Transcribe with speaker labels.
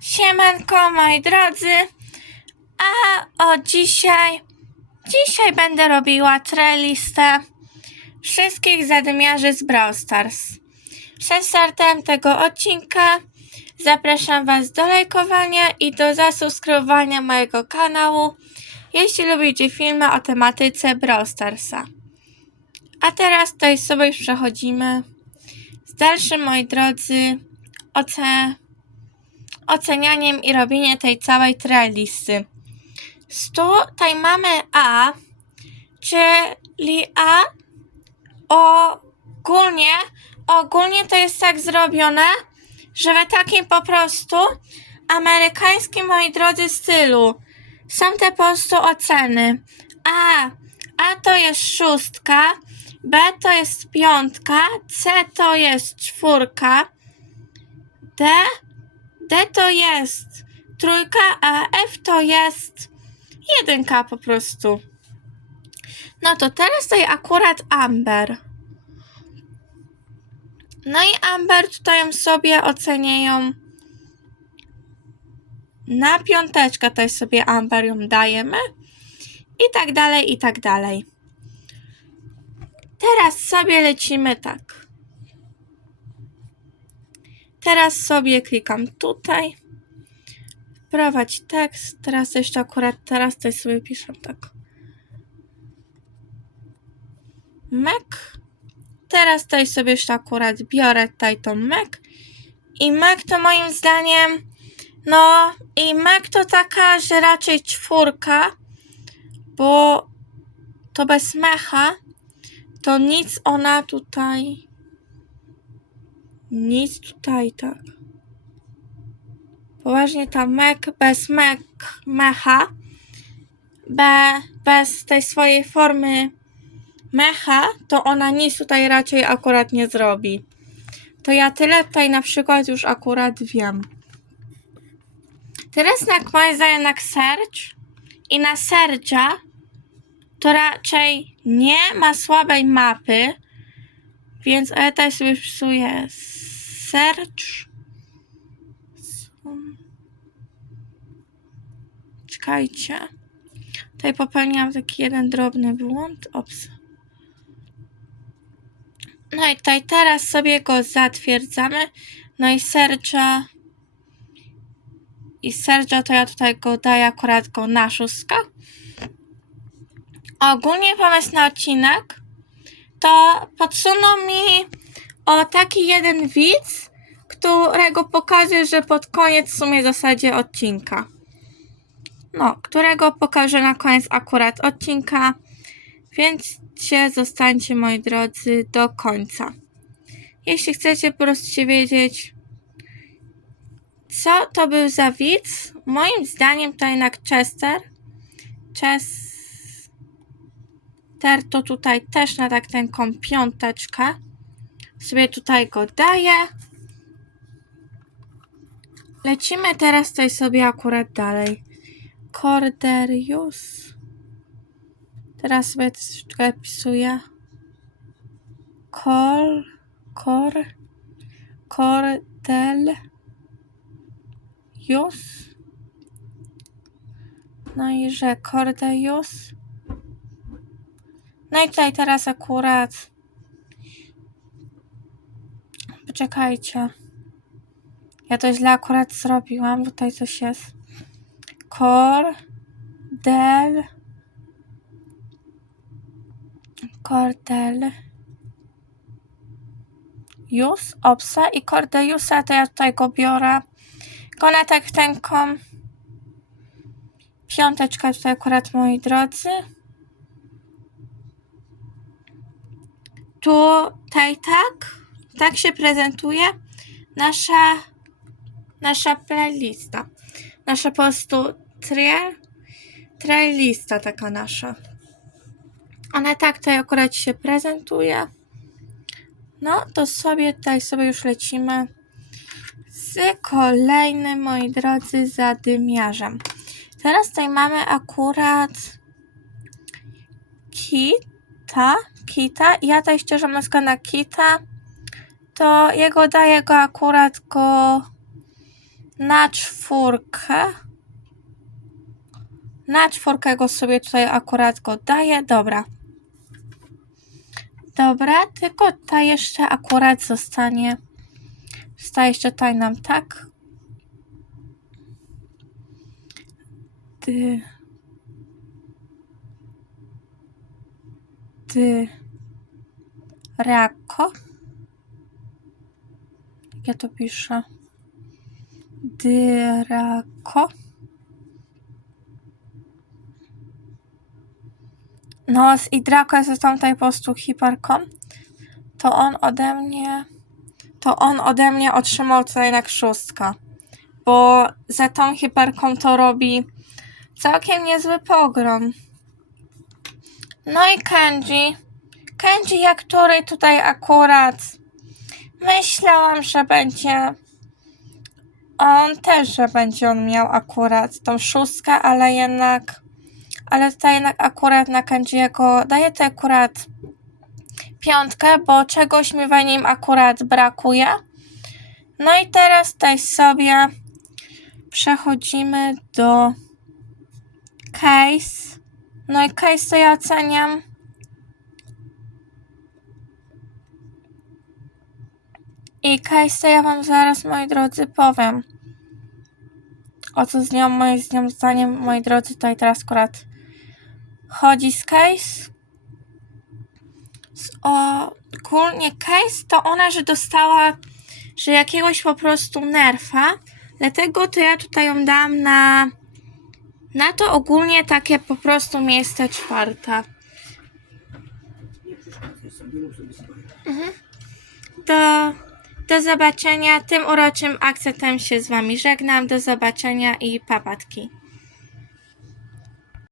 Speaker 1: Siemanko, moi drodzy. A o dzisiaj, dzisiaj będę robiła trelistę wszystkich zadymiarzy z Brawl Stars. Przed startem tego odcinka zapraszam Was do lajkowania i do zasubskrybowania mojego kanału, jeśli lubicie filmy o tematyce Brawl Starsa. A teraz tutaj sobie przechodzimy z dalszym, moi drodzy, oce ocenianiem i robienie tej całej trailisty. Tutaj mamy A, czyli A ogólnie, ogólnie to jest tak zrobione, że w takim po prostu amerykańskim, moi drodzy, stylu są te po prostu oceny. A, A to jest szóstka, B to jest piątka, C to jest czwórka, D D to jest trójka, a F to jest jedynka po prostu. No to teraz tutaj akurat Amber. No i Amber tutaj ją sobie oceniają na piąteczkę, tutaj sobie Amber ją dajemy i tak dalej, i tak dalej. Teraz sobie lecimy tak. Teraz sobie klikam tutaj. Wprowadź tekst. Teraz jeszcze akurat teraz tutaj sobie piszę tak. Mac. Teraz tutaj sobie jeszcze akurat biorę tutaj tą Mac. I Mac to moim zdaniem no i Mac to taka, że raczej czwórka, bo to bez mecha to nic ona tutaj nic tutaj tak. Poważnie ta mek bez mek, mecha, be, bez tej swojej formy mecha, to ona nic tutaj raczej akurat nie zrobi. To ja tyle tutaj na przykład już akurat wiem. Teraz jak moje zdaje na search i na serdzia, to raczej nie ma słabej mapy, więc ja tutaj sobie wpisuję search. Czekajcie. Tutaj popełniłam taki jeden drobny błąd. Ops. No i tutaj teraz sobie go zatwierdzamy. No i searcha. I searcha to ja tutaj go daję akurat go na szóstkę. Ogólnie pomysł na odcinek to podsunął mi o taki jeden widz, którego pokażę, że pod koniec w sumie zasadzie odcinka. No, którego pokażę na koniec akurat odcinka, więc się zostańcie moi drodzy do końca. Jeśli chcecie po prostu wiedzieć, co to był za widz, moim zdaniem to jednak Chester. Chester to tutaj też na tak tęką piąteczkę sobie tutaj go daję. Lecimy teraz tutaj sobie akurat dalej. Corderius. Teraz sobie tutaj wpisuję. Cor, cor, cordel, Jus. No i że Cordelius. No i tutaj teraz akurat Poczekajcie. Ja to źle akurat zrobiłam, tutaj coś jest. Cor, del, Cordel, Jus, Opsa i Cordeliusa, to ja tutaj go biorę. Tak tęką. Piąteczka tutaj akurat, moi drodzy. Tutaj tak tak się prezentuje nasza, nasza playlista. Nasza po prostu trail, taka nasza. Ona tak tutaj akurat się prezentuje. No to sobie tutaj sobie już lecimy z kolejnym, moi drodzy, zadymiarzem. Teraz tutaj mamy akurat Kita. Kita. Ja tutaj szczerze mówiąc na Kita to jego daję go akurat go na czwórkę. Na czwórkę go sobie tutaj akurat go daję. Dobra. Dobra, tylko ta jeszcze akurat zostanie. Zostaje jeszcze tutaj nam tak. Ty. Ty. Rako. Jak ja to piszę? Dyrako. No, z Idrako jest tam tutaj po prostu hiperką. To on ode mnie. To on ode mnie otrzymał tutaj na szóstka. Bo za tą hiperką to robi całkiem niezły pogrom. No i Kenji. Kenji, jak który tutaj akurat myślałam, że będzie on też, że będzie on miał akurat tą szóstkę, ale jednak ale tutaj jednak akurat na Kenjiego daję to akurat piątkę, bo czegoś mi w nim akurat brakuje. No i teraz tutaj sobie przechodzimy do case. No i case to ja oceniam I to ja wam zaraz, moi drodzy, powiem. O co z nią, moim z nią zdaniem, moi drodzy, tutaj teraz akurat chodzi z. Z, o, ogólnie case to ona, że dostała, że jakiegoś po prostu nerfa. Dlatego to ja tutaj ją dam na, na to ogólnie takie po prostu miejsce czwarte. Do, do zobaczenia. Tym uroczym akcentem się z Wami żegnam. Do zobaczenia i papatki.